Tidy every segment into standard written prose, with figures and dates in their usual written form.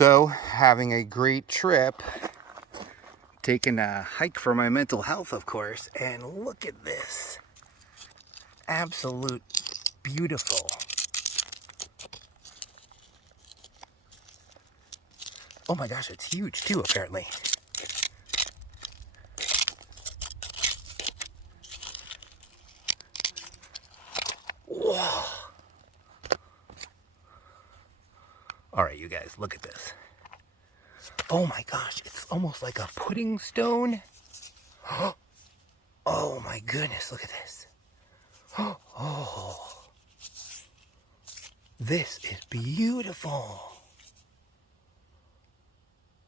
So, having a great trip, taking a hike for my mental health, of course, and look at this. Absolute beautiful. Oh my gosh, it's huge too, apparently. Whoa. All right, you guys, look at this. Oh my gosh, it's almost like a pudding stone. Oh my goodness, look at this. Oh, this is beautiful.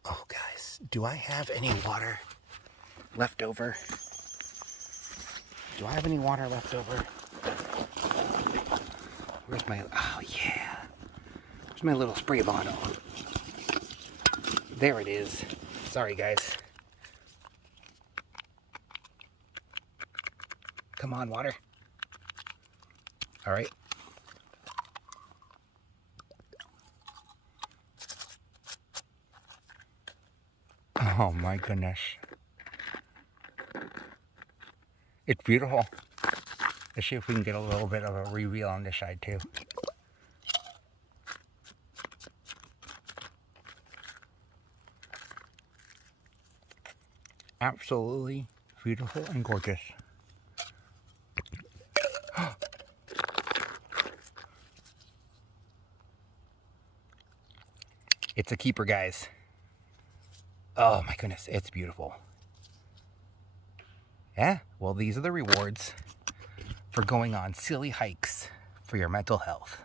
Oh guys, do I have any water left over? Do I have any water left over? Where's my, oh yeah. Where's my little spray bottle? There it is. Sorry guys. Come on, water. All right. Oh my goodness. It's beautiful. Let's see if we can get a little bit of a reveal on this side too. Absolutely beautiful and gorgeous. It's a keeper, guys. Oh my goodness, it's beautiful. Yeah, well, these are the rewards for going on silly hikes for your mental health.